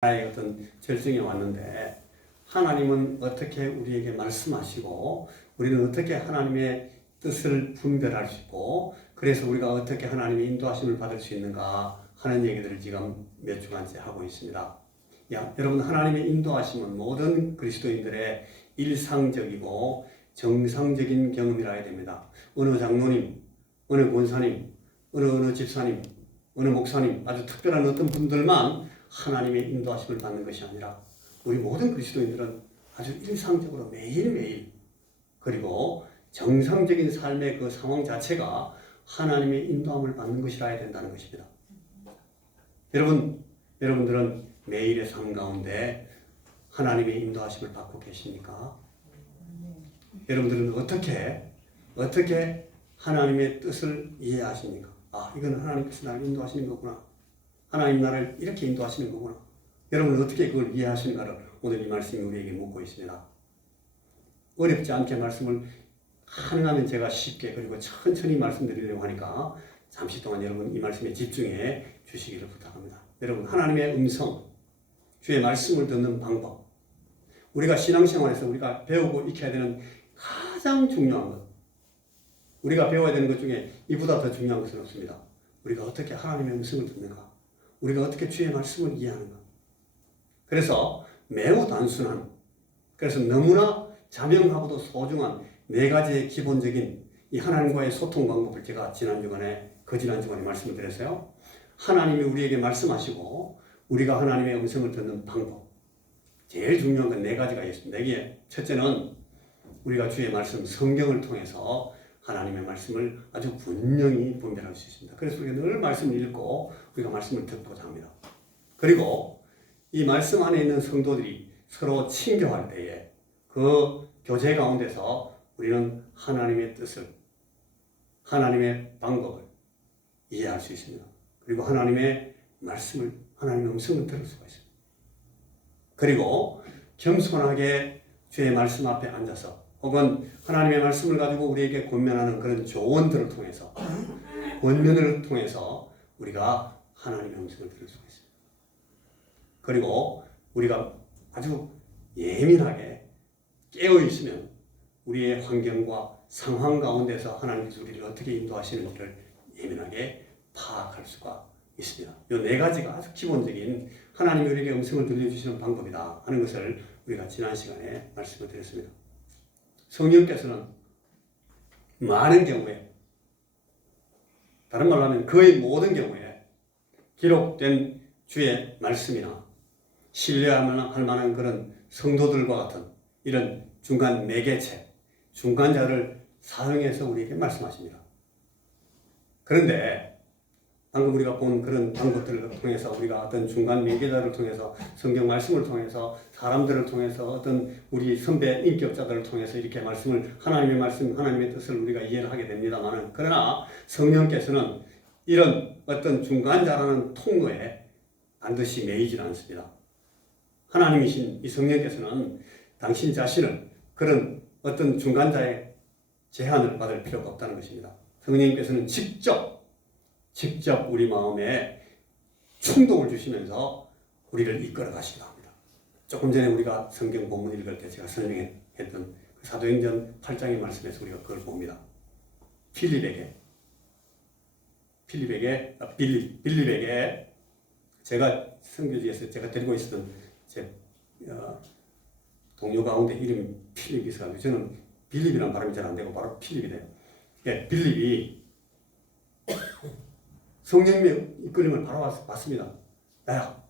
나의 어떤 절정에 왔는데 하나님은 어떻게 우리에게 말씀하시고 우리는 어떻게 하나님의 뜻을 분별할 수 있고 그래서 우리가 어떻게 하나님의 인도하심을 받을 수 있는가 하는 얘기들을 지금 몇 주간째 하고 있습니다. 여러분, 하나님의 인도하심은 모든 그리스도인들의 일상적이고 정상적인 경험이라 해야 됩니다. 어느 장로님, 어느 권사님, 어느 집사님, 어느 목사님, 아주 특별한 어떤 분들만 하나님의 인도하심을 받는 것이 아니라 우리 모든 그리스도인들은 아주 일상적으로 매일매일 그리고 정상적인 삶의 그 상황 자체가 하나님의 인도함을 받는 것이라 해야 된다는 것입니다. 여러분들은 매일의 삶 가운데 하나님의 인도하심을 받고 계십니까? 여러분들은 어떻게 하나님의 뜻을 이해하십니까? 이건 하나님께서 나를 인도하시는 거구나. 하나님 나를 이렇게 인도하시는 거구나. 여러분은 어떻게 그걸 이해하시는가를 오늘 이 말씀이 우리에게 묻고 있습니다. 어렵지 않게 말씀을 가능하면 제가 쉽게 그리고 천천히 말씀드리려고 하니까 잠시 동안 여러분 이 말씀에 집중해 주시기를 부탁합니다. 여러분, 하나님의 음성, 주의 말씀을 듣는 방법, 우리가 신앙생활에서 우리가 배우고 익혀야 되는 가장 중요한 것, 우리가 배워야 되는 것 중에 이보다 더 중요한 것은 없습니다. 우리가 어떻게 하나님의 음성을 듣는가, 우리가 어떻게 주의 말씀을 이해하는가. 그래서 매우 단순한, 그래서 너무나 자명하고도 소중한 네 가지의 기본적인 이 하나님과의 소통 방법을 제가 지난 주간에 말씀을 드렸어요. 하나님이 우리에게 말씀하시고 우리가 하나님의 음성을 듣는 방법, 제일 중요한 건 네 가지가 있습니다. 이게 첫째는 우리가 주의 말씀, 성경을 통해서 하나님의 말씀을 아주 분명히 분별할 수 있습니다. 그래서 우리가 늘 말씀을 읽고 우리가 말씀을 듣고자 합니다. 그리고 이 말씀 안에 있는 성도들이 서로 친교할 때에 그 교제 가운데서 우리는 하나님의 뜻을, 하나님의 방법을 이해할 수 있습니다. 그리고 하나님의 말씀을, 하나님의 음성을 들을 수가 있습니다. 그리고 겸손하게 주의 말씀 앞에 앉아서 혹은 하나님의 말씀을 가지고 우리에게 권면하는 그런 조언들을 통해서, 권면을 통해서 우리가 하나님의 음성을 들을 수가 있습니다. 그리고 우리가 아주 예민하게 깨어 있으면 우리의 환경과 상황 가운데서 하나님께서 우리를 어떻게 인도하시는지를 예민하게 파악할 수가 있습니다. 이 네 가지가 아주 기본적인 하나님이 우리에게 음성을 들려주시는 방법이다 하는 것을 우리가 지난 시간에 말씀을 드렸습니다. 성령께서는 많은 경우에, 다른 말로 하면 거의 모든 경우에 기록된 주의 말씀이나 신뢰할 만한 그런 성도들과 같은 이런 중간 매개체, 중간자를 사용해서 우리에게 말씀하십니다. 그런데 방금 우리가 본 그런 방법들을 통해서 우리가 어떤 중간 매개자를 통해서 성경 말씀을 통해서 사람들을 통해서 어떤 우리 선배 인격자들을 통해서 이렇게 말씀을 하나님의 말씀, 하나님의 뜻을 우리가 이해를 하게 됩니다만은 그러나 성령께서는 이런 어떤 중간자라는 통로에 반드시 매이질 않습니다. 하나님이신 이 성령께서는 당신 자신을 그런 어떤 중간자의 제한을 받을 필요가 없다는 것입니다. 성령님께서는 직접 우리 마음에 충동을 주시면서 우리를 이끌어 가시기도 합니다. 조금 전에 우리가 성경 본문 읽을 때 제가 설명했던 사도행전 8장의 말씀에서 우리가 그걸 봅니다. 빌립에게 제가 선교지에서 제가 데리고 있었던 제 동료 가운데 이름이 필립이 있어가지고 저는 빌립이라는 발음이 잘 안 되고 바로 필립이 돼요. 빌립이 성령님의 이끌림을 바로 왔습니다. 야,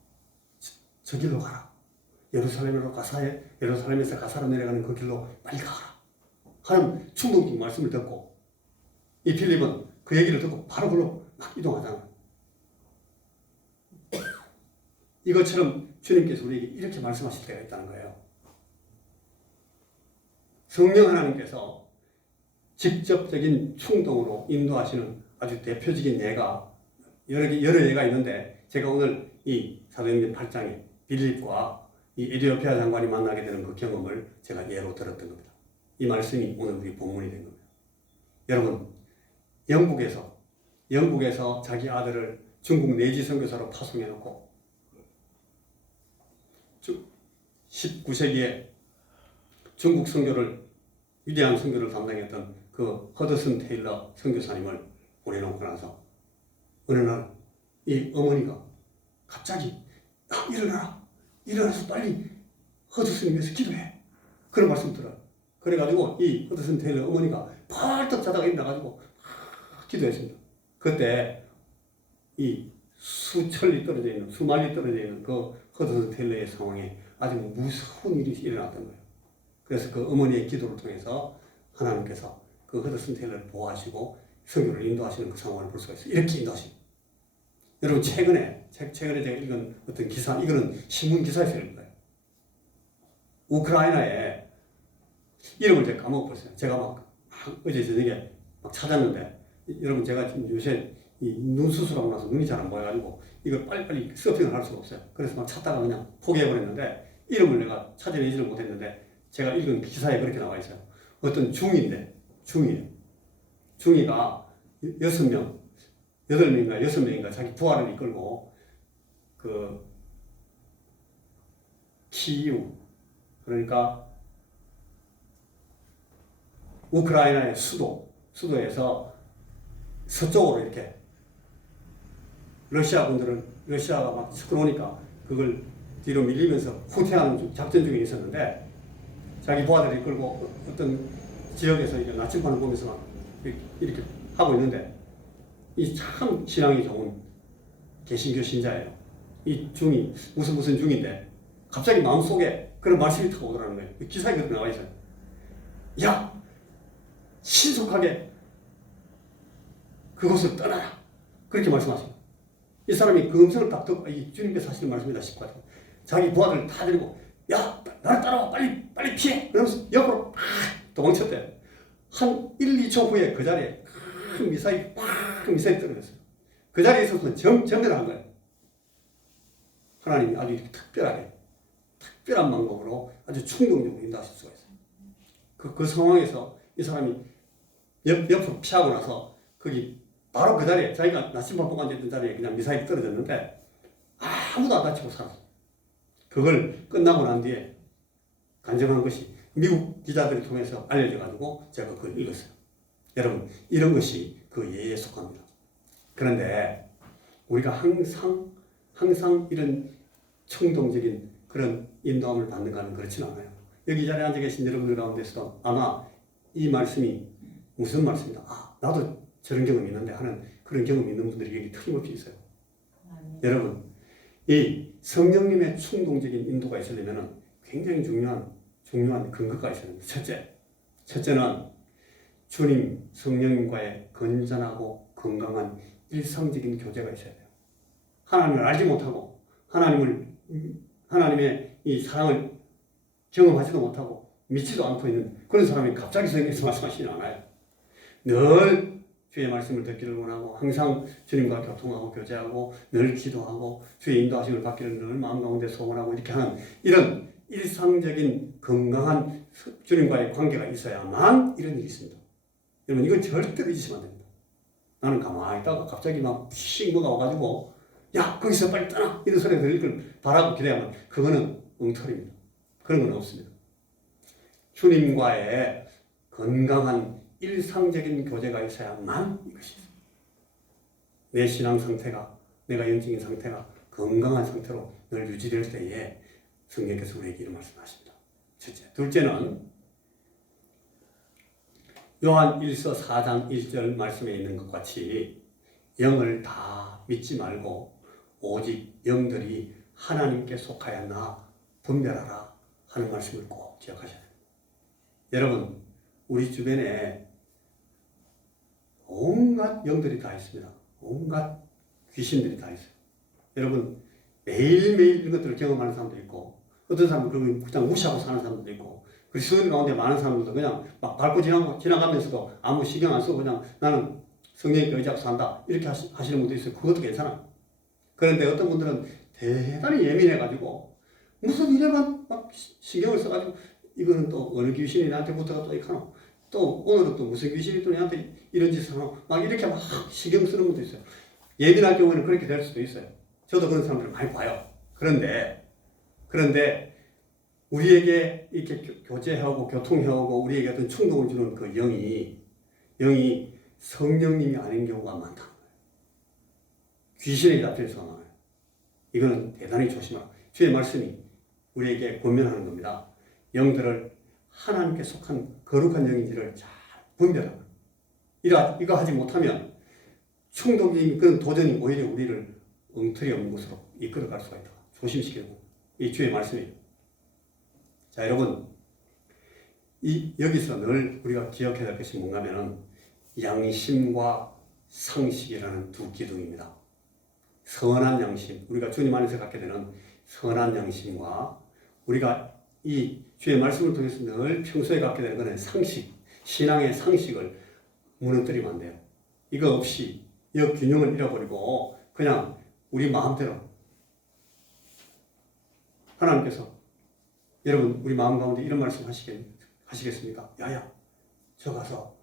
저 길로 가라. 예루살렘에서 가사로 내려가는 그 길로 빨리 가라. 하는 충동적인 말씀을 듣고 이 필립은 그 얘기를 듣고 바로 그로 막 이동하잖아요. 이것처럼 주님께서 우리에게 이렇게 말씀하실 때가 있다는 거예요. 성령 하나님께서 직접적인 충동으로 인도하시는 아주 대표적인 예가 여러 예가 있는데 제가 오늘 이 사도행전 8장에 빌립과 이 에디오피아 장관이 만나게 되는 그 경험을 제가 예로 들었던 겁니다. 이 말씀이 오늘 우리 본문이 된 겁니다. 여러분, 영국에서 자기 아들을 중국 내지 선교사로 파송해놓고 19세기에 중국 선교를 위대한 선교를 담당했던 그 허드슨 테일러 선교사님을 보내놓고 나서 어느 날 이 어머니가 갑자기 일어나서 빨리 허드슨을 위해서 기도해. 그런 말씀 들어요. 그래가지고 이 허드슨 테일러 어머니가 벌떡 자다가 일어나가지고 기도했습니다. 그때 이 수천리 떨어져 있는, 수만리 떨어져 있는 그 허드슨 테일러의 상황에 아주 무서운 일이 일어났던 거예요. 그래서 그 어머니의 기도를 통해서 하나님께서 그 허드슨 테일러를 보호하시고 선교를 인도하시는 그 상황을 볼 수가 있어요. 이렇게 인도하시고. 여러분 최근에 제가 읽은 어떤 기사, 이거는 신문 기사에서 읽은 거예요. 우크라이나에 이름을 제가 까먹었어요. 제가 막 어제 저녁에 막 찾았는데, 여러분 제가 지금 요새 눈 수술하고 나서 눈이 잘 안 보여가지고 이걸 빨리빨리 서핑을 할 수가 없어요. 그래서 막 찾다가 그냥 포기해버렸는데, 이름을 내가 찾아내지를 못했는데 제가 읽은 기사에 그렇게 나와 있어요. 어떤 중이가 8명인가 자기 부하를 이끌고 그 키이우, 그러니까 우크라이나의 수도에서 서쪽으로 이렇게 러시아가 막 들어오니까 그걸 뒤로 밀리면서 후퇴하는 작전 중에 있었는데, 자기 부하들을 이끌고 어떤 지역에서 이제 나침반을 보면서 막 이렇게 하고 있는데, 이 참 신앙이 좋은 개신교 신자예요. 이 중이 무슨 중인데 갑자기 마음속에 그런 말씀이 탁 오더라는 거예요. 기사에 그렇게 나와 있어요. 야, 신속하게 그곳을 떠나라. 그렇게 말씀하세요. 이 사람이 그 음성을 딱 듣고 이 주님께서 하시는 말씀이다 싶고 자기 부하들 다 데리고 야, 나를 따라와, 빨리 피해. 그러면서 옆으로 팍 도망쳤대. 한 1, 2초 후에 그 자리에 큰 미사일이 떨어졌어요. 그 자리에 있어서 전멸한 거예요. 하나님이 아주 특별한 방법으로 아주 충동적으로 인도하실 수가 있어요. 그 상황에서 이 사람이 옆으로 피하고 나서 거기 바로 그 자리에, 자기가 나침반 보고 앉아있던 자리에 그냥 미사일이 떨어졌는데 아무도 안 다치고 살았어요. 그걸 끝나고 난 뒤에 간증한 것이 미국 기자들을 통해서 알려져가지고 제가 그걸 읽었어요. 여러분, 이런 것이 그 예에 속합니다. 그런데 우리가 항상 이런 충동적인 그런 인도함을 받는가는 그렇지는 않아요. 여기 이 자리에 앉아 계신 여러분들 가운데서도 아마 이 말씀이 무슨 말씀이다. 나도 저런 경험이 있는데 하는 그런 경험이 있는 분들이 여기 틀림없이 있어요. 여러분, 이 성령님의 충동적인 인도가 있으려면 굉장히 중요한 근거가 있어야 됩니다. 첫째는 주님, 성령님과의 건전하고 건강한 일상적인 교제가 있어야 돼요. 하나님을 알지 못하고 하나님의 이 사랑을 경험하지도 못하고 믿지도 않고 있는 그런 사람이 갑자기 성령께서 말씀하시지 않아요. 늘 주의 말씀을 듣기를 원하고 항상 주님과 교통하고 교제하고 늘 기도하고 주의 인도하심을 받기를 늘 마음 가운데 소원하고 이렇게 하는 이런 일상적인 건강한 주님과의 관계가 있어야만 이런 일이 있습니다. 여러분, 이건 절대로 잊으시면 안 됩니다. 나는 가만히 있다가 갑자기 막 뭐가 와가지고 야, 거기서 빨리 떠나! 이런 소리가 들릴 걸 바라고 기대하면 그거는 엉터리입니다. 그런 건 없습니다. 주님과의 건강한 일상적인 교제가 있어야만 이것이 있습니다. 내 신앙 상태가, 내가 영적인 상태가 건강한 상태로 늘 유지될 때에 성령께서 우리에게 이런 말씀하십니다. 첫째. 둘째는 요한 1서 4장 1절 말씀에 있는 것 같이 영을 다 믿지 말고 오직 영들이 하나님께 속하였나 분별하라 하는 말씀을 꼭 기억하셔야 됩니다. 여러분, 우리 주변에 온갖 영들이 다 있습니다. 온갖 귀신들이 다 있어요. 여러분, 매일매일 이런 것들을 경험하는 사람도 있고 어떤 사람은 그냥 무시하고 사는 사람도 있고 그리스도인 가운데 많은 사람들도 그냥 막 밟고 지나가면서도 아무 신경 안 쓰고 그냥 나는 성령님께 의지하고 산다 이렇게 하시는 분도 있어요. 그것도 괜찮아요. 그런데 어떤 분들은 대단히 예민해가지고 무슨 일에만 막 신경을 써가지고 이거는 또 어느 귀신이 나한테 붙어가 또 이렇게 하노, 또 오늘은 또 무슨 귀신이 또 나한테 이런 짓을 하노, 막 이렇게 막 신경 쓰는 분도 있어요. 예민할 경우에는 그렇게 될 수도 있어요. 저도 그런 사람들을 많이 봐요. 그런데 그런데 우리에게 이렇게 교제하고 교통하고 우리에게 어떤 충동을 주는 그 영이 성령님이 아닌 경우가 많다. 귀신에 잡혀서 많아요. 이거는 대단히 조심하라. 주의 말씀이 우리에게 권면하는 겁니다. 영들을 하나님께 속한 거룩한 영인지를 잘 분별하라. 이거 하지 못하면 충동적인 그런 도전이 오히려 우리를 엉터리 없는 곳으로 이끌어갈 수가 있다. 조심시키고 이 주의 말씀이에요. 자, 여러분, 여기서 늘 우리가 기억해야 될 것이 뭔가 하면은 양심과 상식이라는 두 기둥입니다. 선한 양심, 우리가 주님 안에서 갖게 되는 선한 양심과 우리가 이 주의 말씀을 통해서 늘 평소에 갖게 되는 것은 상식, 신앙의 상식을 무너뜨리면 안 돼요. 이거 없이 이 균형을 잃어버리고 그냥 우리 마음대로 하나님께서 여러분 우리 마음 가운데 이런 말씀 하시겠습니까? 야야, 저 가서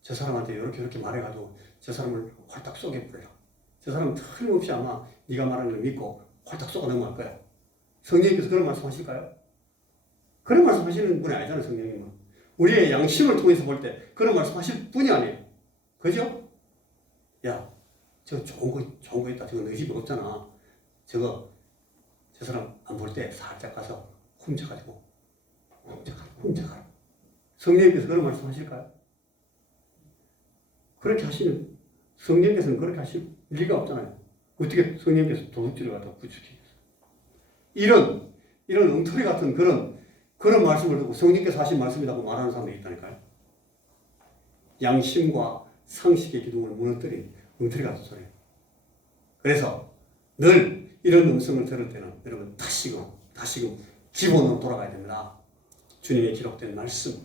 저 사람한테 이렇게 말해가지고 저 사람을 홀딱 쏘게버려. 저 사람은 틀림없이 아마 네가 말하는 걸 믿고 홀딱 쏘가 넘어갈 거야. 성령님께서 그런 말씀 하실까요? 그런 말씀 하시는 분이 아니잖아요. 성령님은 우리의 양심을 통해서 볼 때 그런 말씀 하실 분이 아니에요. 그죠? 야, 저 좋은 거 있다. 저거 너희 집에 없잖아. 저 사람 안 볼 때 살짝 가서 훔쳐가지고 훔쳐가라. 성령님께서 그런 말씀 하실까요? 그렇게 하시는 성령님께서는 그렇게 하실 리가 없잖아요. 어떻게 성령님께서 도둑질을 갖다 부추기겠어요? 이런 엉터리 같은 그런 말씀을 듣고 성령께서 하신 말씀이라고 말하는 사람이 있다니까요. 양심과 상식의 기둥을 무너뜨린 엉터리 같은 소리예요. 그래서 늘 이런 음성을 들을 때는 여러분 다시금 기본으로 돌아가야 됩니다. 주님의 기록된 말씀,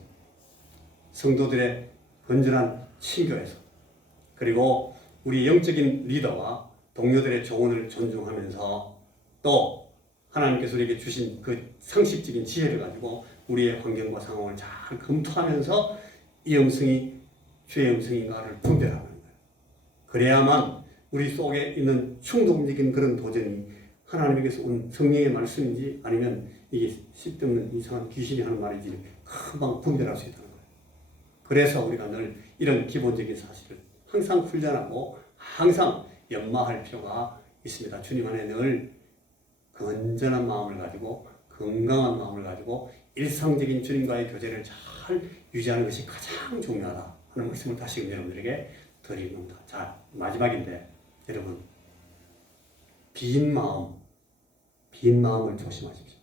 성도들의 건전한 친교에서, 그리고 우리 영적인 리더와 동료들의 조언을 존중하면서 또 하나님께서 우리에게 주신 그 상식적인 지혜를 가지고 우리의 환경과 상황을 잘 검토하면서 이 음성이 주의 음성인가를 분별하는 거예요. 그래야만 우리 속에 있는 충동적인 그런 도전이 하나님에게서 온 성령의 말씀인지 아니면 이게 쓸데없는 이상한 귀신이 하는 말인지 금방 분별할 수 있다는 거예요. 그래서 우리가 늘 이런 기본적인 사실을 항상 훈련하고 항상 연마할 필요가 있습니다. 주님 안에 늘 건전한 마음을 가지고 건강한 마음을 가지고 일상적인 주님과의 교제를 잘 유지하는 것이 가장 중요하다 하는 말씀을 다시금 여러분들에게 드리는 겁니다. 자, 마지막인데 여러분 빈 마음을 조심하십시오.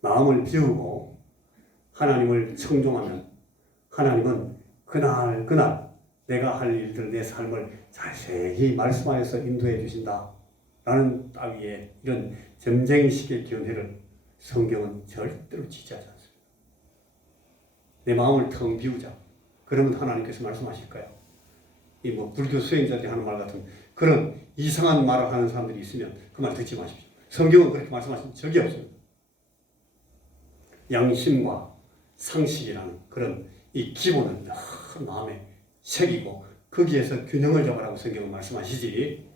마음을 비우고 하나님을 청종하면 하나님은 그날 내가 할 일들, 내 삶을 자세히 말씀하여서 인도해 주신다 라는 따위에 이런 점쟁이식의 견해를 성경은 절대로 지지하지 않습니다. 내 마음을 텅 비우자. 그러면 하나님께서 말씀하실까요? 이 불교 수행자들이 하는 말 같은 그런 이상한 말을 하는 사람들이 있으면 그 말 듣지 마십시오. 성경은 그렇게 말씀하신 적이 없습니다. 양심과 상식이라는 그런 이 기본은 마음에 새기고 거기에서 균형을 잡으라고 성경은 말씀하시지,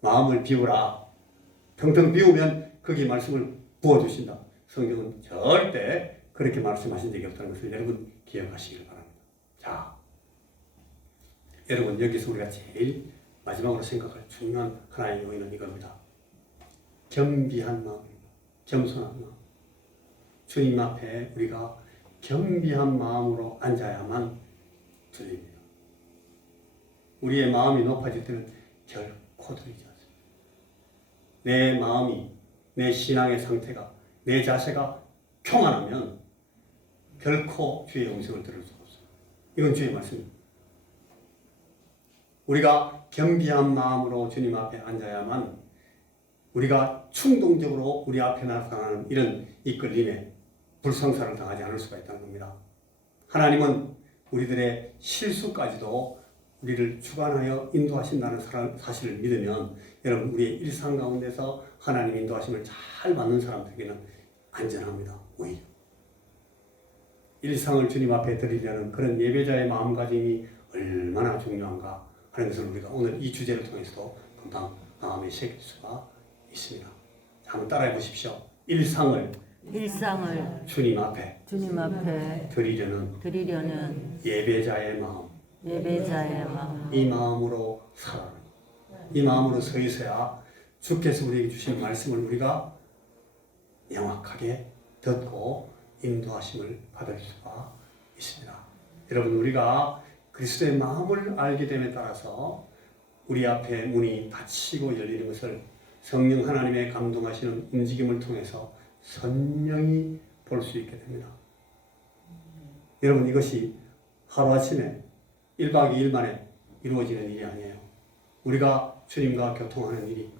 마음을 비우라. 텅텅 비우면 거기 말씀을 부어주신다. 성경은 절대 그렇게 말씀하신 적이 없다는 것을 여러분 기억하시길 바랍니다. 자, 여러분 여기서 우리가 제일 마지막으로 생각할 중요한 하나의 요인은 이겁니다. 겸비한 마음입니다. 겸손한 마음. 주님 앞에 우리가 겸비한 마음으로 앉아야만 들립니다. 우리의 마음이 높아질 때는 결코 들리지 않습니다. 내 마음이, 내 신앙의 상태가, 내 자세가 평안하면 결코 주의 음성을 들을 수가 없습니다. 이건 주의 말씀입니다. 우리가 겸비한 마음으로 주님 앞에 앉아야만 우리가 충동적으로 우리 앞에 나타나는 이런 이끌림에 불성사를 당하지 않을 수가 있다는 겁니다. 하나님은 우리들의 실수까지도 우리를 주관하여 인도하신다는 사실을 믿으면 여러분 우리의 일상 가운데서 하나님 인도하심을 잘 받는 사람들에게는 안전합니다. 오히려 일상을 주님 앞에 드리려는 그런 예배자의 마음가짐이 얼마나 중요한가 하는 것을 우리가 오늘 이 주제를 통해서도 금방 마음에 새길 수가 있습니다. 한번 따라해 보십시오. 일상을 주님 앞에 드리려는 예배자의 마음, 이 마음으로 살아가는 것. 이 마음으로 서 있어야 주께서 우리에게 주신 말씀을 우리가 명확하게 듣고 인도하심을 받을 수가 있습니다. 여러분, 우리가 그리스도의 마음을 알게 됨에 따라서 우리 앞에 문이 닫히고 열리는 것을 성령 하나님의 감동하시는 움직임을 통해서 선명히 볼 수 있게 됩니다. 여러분, 이것이 하루아침에 1박 2일 만에 이루어지는 일이 아니에요. 우리가 주님과 교통하는 일이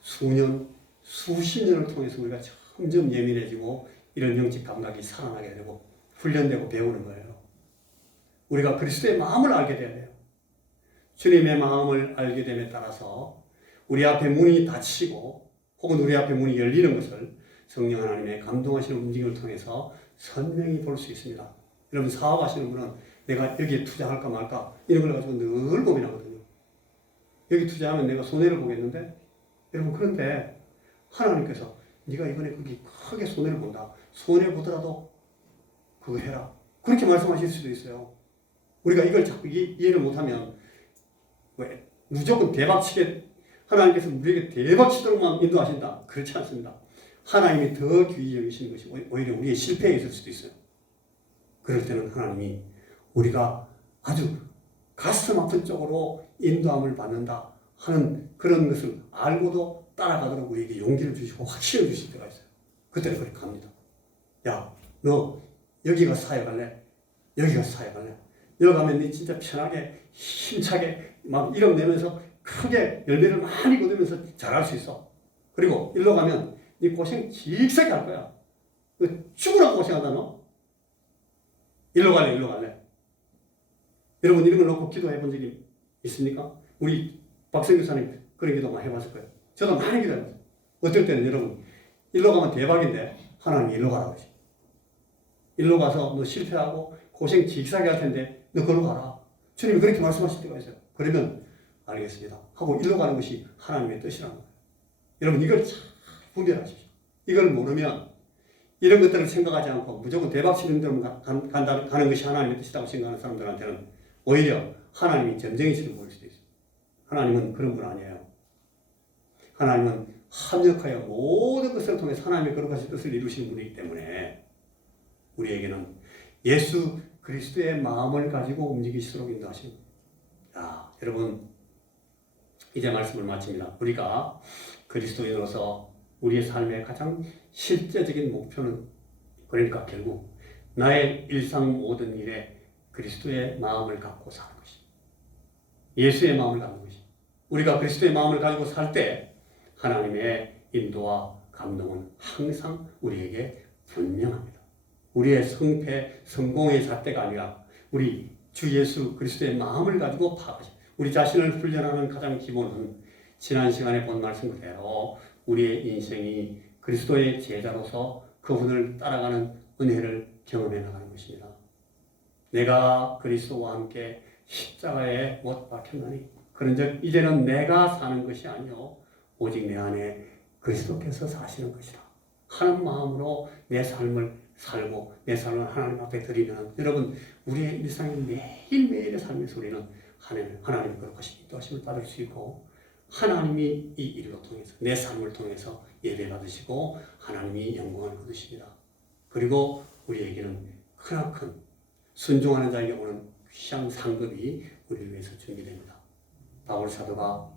수년, 수십 년을 통해서 우리가 점점 예민해지고 이런 영적 감각이 살아나게 되고 훈련되고 배우는 거예요. 우리가 그리스도의 마음을 알게 돼야 돼요. 주님의 마음을 알게 됨에 따라서 우리 앞에 문이 닫히고 혹은 우리 앞에 문이 열리는 것을 성령 하나님의 감동하시는 움직임을 통해서 선명히 볼 수 있습니다. 여러분, 사업하시는 분은 내가 여기에 투자할까 말까 이런 걸 가지고 늘 고민하거든요. 여기 투자하면 내가 손해를 보겠는데? 여러분, 그런데 하나님께서 네가 이번에 거기 크게 손해를 본다. 손해 보더라도 그거 해라. 그렇게 말씀하실 수도 있어요. 우리가 이걸 자꾸 이해를 못하면 왜 무조건 대박치게 하나님께서 우리에게 대박치도록만 인도하신다. 그렇지 않습니다. 하나님이 더 귀히 여기시는 것이 오히려 우리의 실패에 있을 수도 있어요. 그럴 때는 하나님이 우리가 아주 가슴 아픈 쪽으로 인도함을 받는다 하는 그런 것을 알고도 따라가도록 우리에게 용기를 주시고 확신을 주실 때가 있어요. 그때는 그렇게 갑니다. 야, 너 여기 가서 사역할래? 여기 가서 사역할래? 여기 가면 네 진짜 편하게 힘차게 막 이름 내면서 크게 열매를 많이 거두면서 잘할 수 있어. 그리고 일로 가면 네 고생 질색이 할 거야. 죽으라고 고생하다 너. 일로 갈래? 여러분, 이런 걸 놓고 기도해 본 적이 있습니까? 우리 박성 교사님 그런 기도 많이 해봤을 거예요. 저도 많이 기도해봤어요. 어떨 때는 여러분, 일로 가면 대박인데 하나님이 일로 가라고 하지. 일로 가서 너 실패하고 고생 질색이 할 텐데 너 걸로 가라. 주님이 그렇게 말씀하실 때가 있어요. 그러면 알겠습니다 하고 일로 가는 것이 하나님의 뜻이라는 거예요. 여러분, 이걸 잘 분별하십시오. 이걸 모르면 이런 것들을 생각하지 않고 무조건 대박치는 데로 가는 것이 하나님의 뜻이라고 생각하는 사람들한테는 오히려 하나님이 점쟁이처럼 보일 수도 있어요. 하나님은 그런 분 아니에요. 하나님은 합력하여 모든 것을 통해서 하나님의 거룩하신 뜻을 이루시는 분이기 때문에 우리에게는 예수 그리스도의 마음을 가지고 움직이시도록 인도하십니다. 자, 여러분, 이제 말씀을 마칩니다. 우리가 그리스도인으로서 우리의 삶의 가장 실제적인 목표는 그러니까 결국 나의 일상 모든 일에 그리스도의 마음을 갖고 사는 것이, 예수의 마음을 갖는 것이. 우리가 그리스도의 마음을 가지고 살 때 하나님의 인도와 감동은 항상 우리에게 분명합니다. 우리의 성패, 성공의 잣대가 아니라 우리 주 예수 그리스도의 마음을 가지고 파악하십니다. 우리 자신을 훈련하는 가장 기본은 지난 시간에 본 말씀 그대로 우리의 인생이 그리스도의 제자로서 그분을 따라가는 은혜를 경험해 나가는 것입니다. 내가 그리스도와 함께 십자가에 못 박혔나니 그런즉 이제는 내가 사는 것이 아니요 오직 내 안에 그리스도께서 사시는 것이다 하는 마음으로 내 삶을 살고 내 삶을 하나님 앞에 드리는, 여러분, 우리의 일상의 매일매일의 삶에서 우리는 하나님의 거룩하신 인도하심을 받을 수 있고 하나님이 이 일로 통해서 내 삶을 통해서 예배 받으시고 하나님이 영광을 거두십니다. 그리고 우리에게는 크나큰 순종하는 자에게 오는 귀한 상급이 우리를 위해서 준비됩니다. 바울 사도가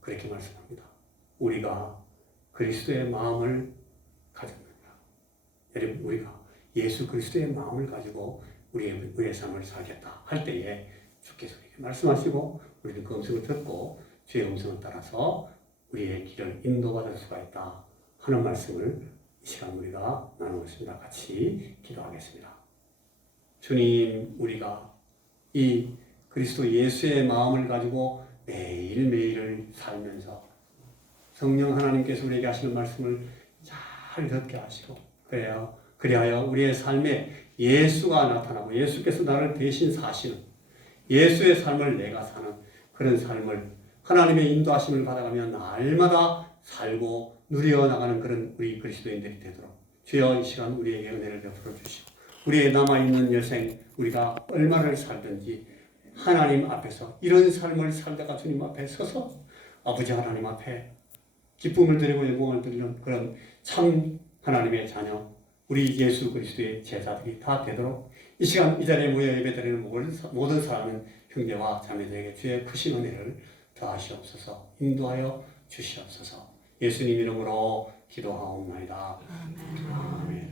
그렇게 말씀합니다. 우리가 그리스도의 마음을 가졌느니라. 여러분, 우리가 예수 그리스도의 마음을 가지고 우리의 삶을 살겠다 할 때에 주께서 우리에게 말씀하시고 우리는 그 음성을 듣고 주의 음성을 따라서 우리의 길을 인도받을 수가 있다 하는 말씀을 이 시간 우리가 나누고 있습니다. 같이 기도하겠습니다. 주님, 우리가 이 그리스도 예수의 마음을 가지고 매일매일을 살면서 성령 하나님께서 우리에게 하시는 말씀을 잘 듣게 하시고 그리하여 우리의 삶에 예수가 나타나고 예수께서 나를 대신 사시는 예수의 삶을 내가 사는 그런 삶을 하나님의 인도하심을 받아가며 날마다 살고 누려 나가는 그런 우리 그리스도인들이 되도록 주여 이 시간 우리에게 은혜를 베풀어 주시고 우리의 남아있는 여생 우리가 얼마를 살든지 하나님 앞에서 이런 삶을 살다가 주님 앞에 서서 아버지 하나님 앞에 기쁨을 드리고 영광을 드리는 그런 참 하나님의 자녀 우리 예수 그리스도의 제자들이 다 되도록 이 시간 이 자리에 모여 예배드리는 모든 사랑하는 형제와 자매들에게 주의 크신 은혜를 더하시옵소서 인도하여 주시옵소서 예수님 이름으로 기도하옵나이다. 아멘.